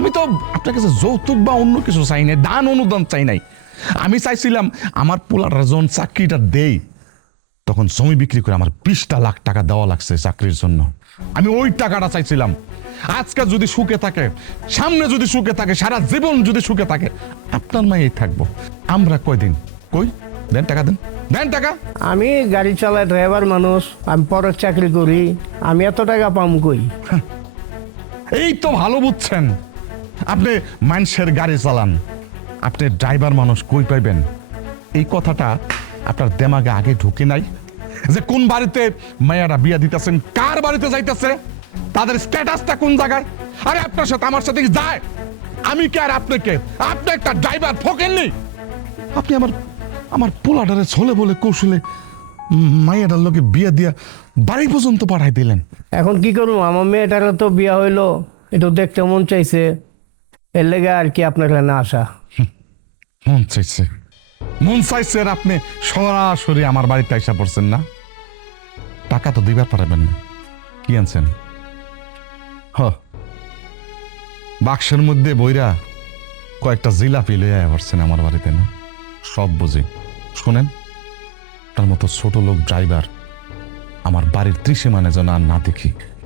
আমি তো আপনার কাছে যৌতুক বা অন্য কিছু চাই নাই, দান অনুদান চাই নাই। আমি চাইছিলাম আমার পোলাটা যখন চাকরিটা দেই তখন জমি বিক্রি করে আমার 20টা লাখ টাকা দেওয়া লাগছে চাকরির জন্য। আমি ওই টাকাটা চাইছিলাম। আজকে যদি সুখে থাকে, সামনে যদি সুখে থাকে, সারা জীবন যদি সুখে থাকে, আপনার মায়েই থাকবো। আমরা কয়দিন কই দেন টাকা, দেন দেন টাকা। আমি গাড়ি চালাই, ড্রাইভার মানুষ, আমি পরের চাকরি করি, আমি এত টাকা পাম কই? এই তো ভালো বুঝছেন, আপনি মানুষের গাড়ি চালান, আপনি ড্রাইভার মানুষ, কই পাইবেন? এই কথাটা আপনার দেমাগে আগে ঢুকে নাই যে কোন বাড়িতে মায়েরা বিয়া দিতেছেন, কার বাড়িতে যাইতেছে, তাদের স্ট্যাটাসটা কোন জায়গায়? আরে আপনার সাথে আমার সাথে কি যায়? আমি কে আর আপনাকে? আপনি একটা ড্রাইভার, ফোকেননি। আপনি আমার আমার পোলাডারে ছলে বলে কৌশলে মায়েরার লোকে বিয়া দিয়া বাড়ি পর্যন্ত পাঠাই দিলেন। এখন কি করবো, আমার মেয়েটার তো বিয়া হইলো, একটু দেখতে মন চাইছে, এর লেগে আর কি আপনার এখানে আসা। মন চাইছে, মন চাইছে, আর আপনি সরাসরি আমার বাড়িতে আইসা পড়ছেন না? টাকা তো দিবার পারবেন না। কি আনছেন? বাক্সের মধ্যে বইরা কয়েকটা জিলাপি লইয়া পড়ছেন আমার বাড়িতে না? সব বুঝি। শোনেন, তার মতো ছোট লোক ড্রাইভার আমার বাড়ির ত্রিসীমানে যেন আর না দেখি।